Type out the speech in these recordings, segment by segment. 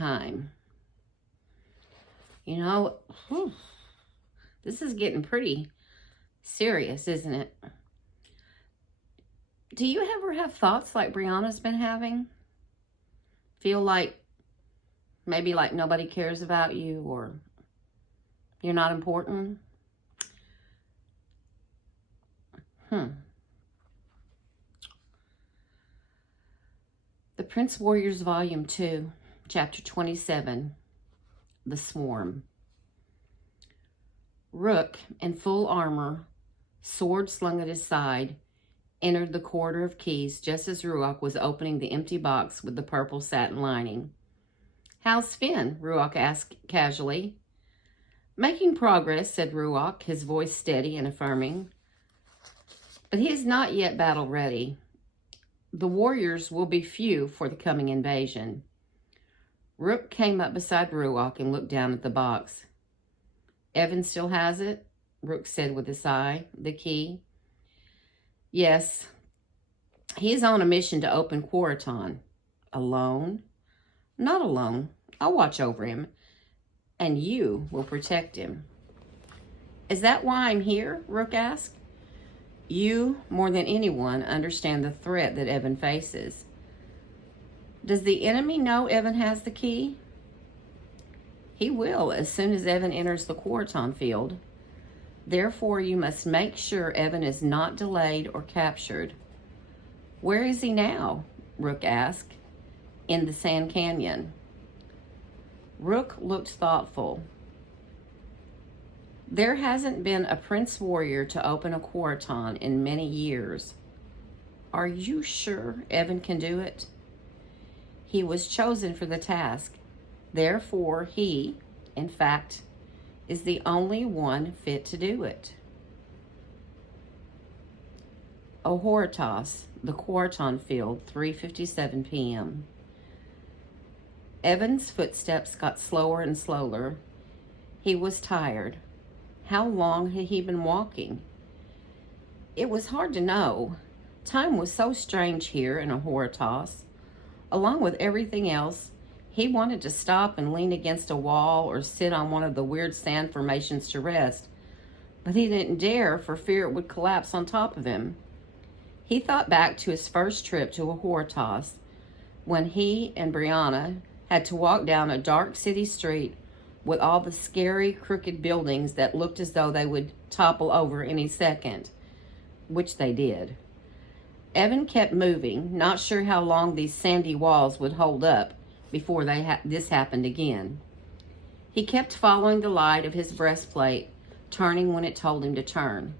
time. You know, this is getting pretty serious, isn't it? Do you ever have thoughts like Brianna's been having? Feel like maybe like nobody cares about you or you're not important? The Prince Warriors Volume 2, Chapter 27, The Swarm. Rook, in full armor, sword slung at his side, entered the corridor of keys just as Ruach was opening the empty box with the purple satin lining. "How's Finn?" Ruach asked casually. "Making progress," said Ruach, his voice steady and affirming. "But he is not yet battle ready. The warriors will be few for the coming invasion." Rook came up beside Ruach and looked down at the box. "Evan still has it?" Rook said with a sigh. "The key?" "Yes. He is on a mission to open Quarraton." "Alone?" "Not alone. I'll watch over him, and you will protect him." "Is that why I'm here?" Rook asked. "You, more than anyone, understand the threat that Evan faces." "Does the enemy know Evan has the key?" "He will as soon as Evan enters the Quarraton field. Therefore, you must make sure Evan is not delayed or captured." "Where is he now?" Rook asked. "In the Sand Canyon." Rook looked thoughtful. "There hasn't been a Prince Warrior to open a Quarraton in many years. Are you sure Evan can do it?" "He was chosen for the task. Therefore, he, in fact, is the only one fit to do it." Ohoritas, the Quarraton field, 3:57 p.m. Evan's footsteps got slower and slower. He was tired. How long had he been walking? It was hard to know. Time was so strange here in Ohoritas. Along with everything else, he wanted to stop and lean against a wall or sit on one of the weird sand formations to rest, but he didn't dare for fear it would collapse on top of him. He thought back to his first trip to Ohoritas, when he and Brianna had to walk down a dark city street with all the scary, crooked buildings that looked as though they would topple over any second, which they did. Evan kept moving, not sure how long these sandy walls would hold up before this happened again. He kept following the light of his breastplate, turning when it told him to turn.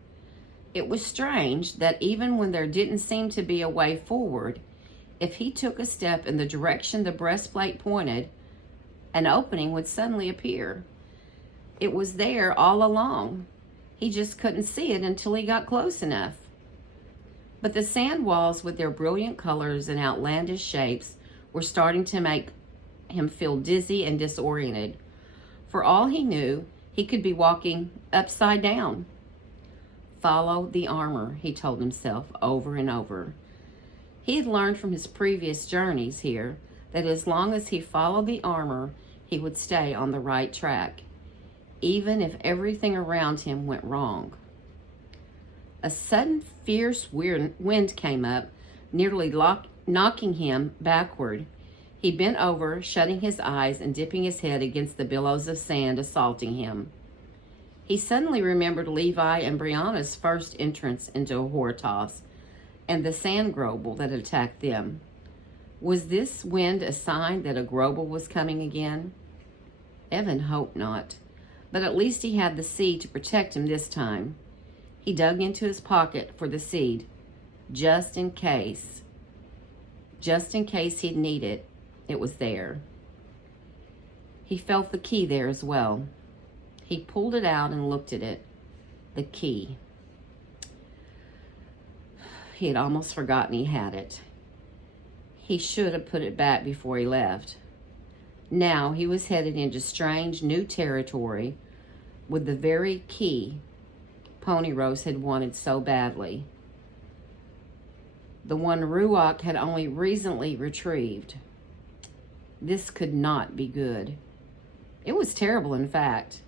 It was strange that even when there didn't seem to be a way forward, if he took a step in the direction the breastplate pointed, an opening would suddenly appear. It was there all along. He just couldn't see it until he got close enough. But the sand walls, with their brilliant colors and outlandish shapes, were starting to make him feel dizzy and disoriented. For all he knew, he could be walking upside down. "Follow the armor," he told himself over and over. He had learned from his previous journeys here that as long as he followed the armor, he would stay on the right track, even if everything around him went wrong. A sudden fierce wind came up, nearly knocking him backward. He bent over, shutting his eyes and dipping his head against the billows of sand assaulting him. He suddenly remembered Levi and Brianna's first entrance into Ohoritas and the sand grobel that had attacked them. Was this wind a sign that a grobel was coming again? Evan hoped not, but at least he had the seed to protect him this time. He dug into his pocket for the seed, just in case. Just in case he'd need it, it was there. He felt the key there as well. He pulled it out and looked at it. The key. He had almost forgotten he had it. He should have put it back before he left. Now he was headed into strange new territory with the very key Pony Rose had wanted so badly. The one Ruach had only recently retrieved. This could not be good. It was terrible, in fact.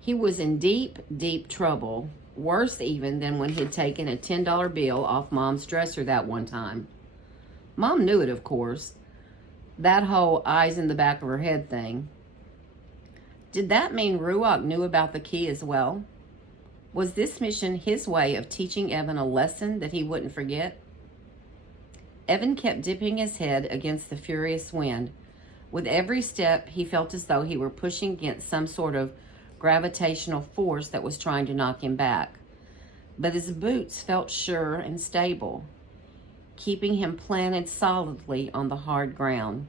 He was in deep, deep trouble, worse even than when he'd taken a $10 bill off Mom's dresser that one time. Mom knew it, of course. That whole eyes in the back of her head thing. Did that mean Ruach knew about the key as well? Was this mission his way of teaching Evan a lesson that he wouldn't forget? Evan kept dipping his head against the furious wind. With every step, he felt as though he were pushing against some sort of gravitational force that was trying to knock him back. But his boots felt sure and stable, keeping him planted solidly on the hard ground.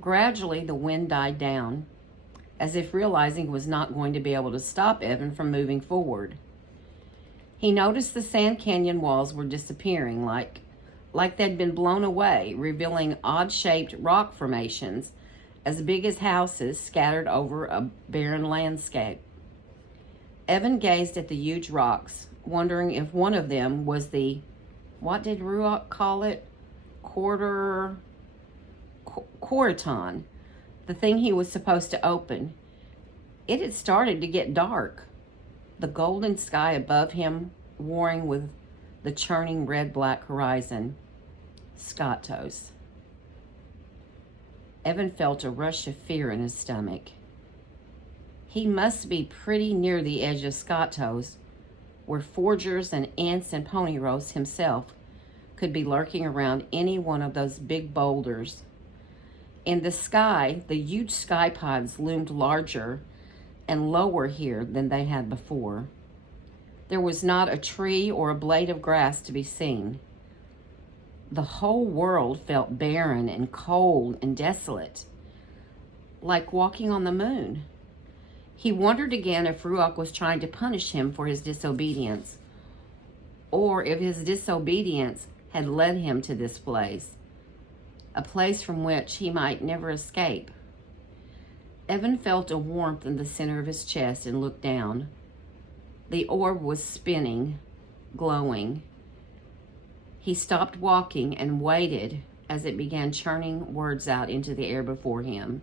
Gradually, the wind died down, as if realizing he was not going to be able to stop Evan from moving forward. He noticed the sand canyon walls were disappearing, like they'd been blown away, revealing odd-shaped rock formations as big as houses scattered over a barren landscape. Evan gazed at the huge rocks, wondering if one of them was the, what did Ruach call it? Quarton, the thing he was supposed to open. It had started to get dark, the golden sky above him warring with the churning red-black horizon. Skatos. Evan felt a rush of fear in his stomach. He must be pretty near the edge of Skatos, where forgers and ants and ponyroes himself could be lurking around any one of those big boulders. In the sky, the huge sky pods loomed larger and lower here than they had before. There was not a tree or a blade of grass to be seen. The whole world felt barren and cold and desolate, like walking on the moon. He wondered again if Ruach was trying to punish him for his disobedience, or if his disobedience had led him to this place, a place from which he might never escape. Evan felt a warmth in the center of his chest and looked down. The orb was spinning, glowing. He stopped walking and waited as it began churning words out into the air before him.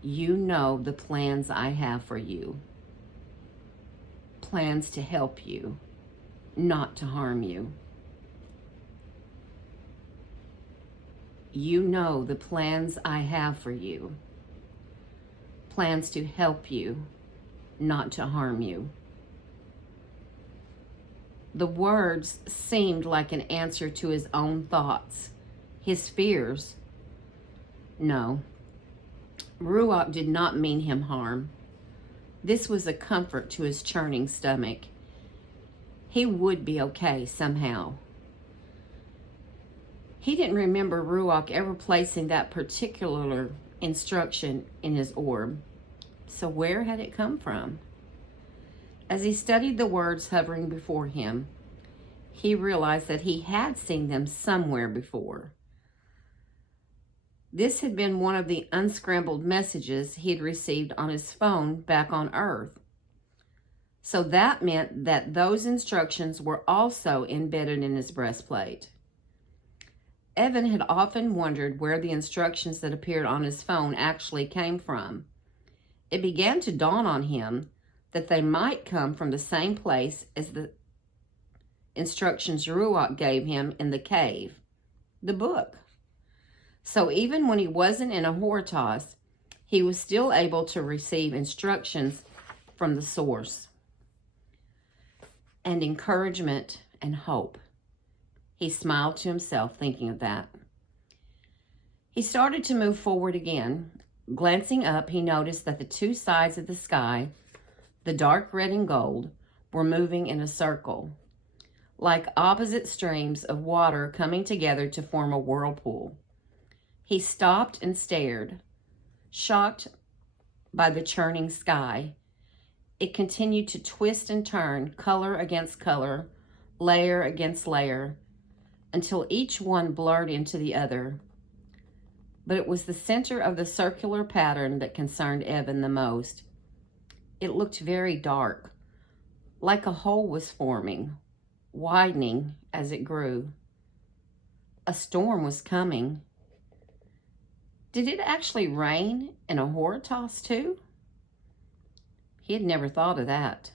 You know the plans I have for you. Plans to help you, not to harm you. You know the plans I have for you. Plans to help you, not to harm you. The words seemed like an answer to his own thoughts, his fears. No, Ruach did not mean him harm. This was a comfort to his churning stomach. He would be okay somehow. He didn't remember Ruach ever placing that particular instruction in his orb. So where had it come from? As he studied the words hovering before him, he realized that he had seen them somewhere before. This had been one of the unscrambled messages he had received on his phone back on Earth. So that meant that those instructions were also embedded in his breastplate. Evan had often wondered where the instructions that appeared on his phone actually came from. It began to dawn on him that they might come from the same place as the instructions Ruach gave him in the cave, the book. So even when he wasn't in a Hortos, he was still able to receive instructions from the source and encouragement and hope. He smiled to himself thinking of that. He started to move forward again. Glancing up, he noticed that the two sides of the sky, the dark red and gold, were moving in a circle, like opposite streams of water coming together to form a whirlpool. He stopped and stared, shocked by the churning sky. It continued to twist and turn, color against color, layer against layer, until each one blurred into the other. But it was the center of the circular pattern that concerned Evan the most. It looked very dark, like a hole was forming, widening as it grew. A storm was coming. Did it actually rain in a horror toss too? He had never thought of that.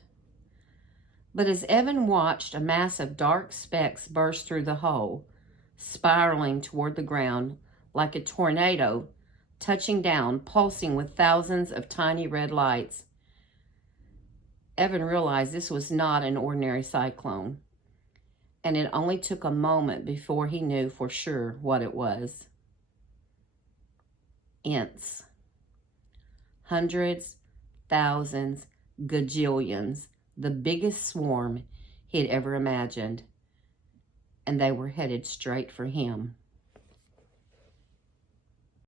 But as Evan watched a mass of dark specks burst through the hole, spiraling toward the ground like a tornado, touching down, pulsing with thousands of tiny red lights, Evan realized this was not an ordinary cyclone, and it only took a moment before he knew for sure what it was. Ints. Hundreds, thousands, gajillions, the biggest swarm he had ever imagined, and they were headed straight for him.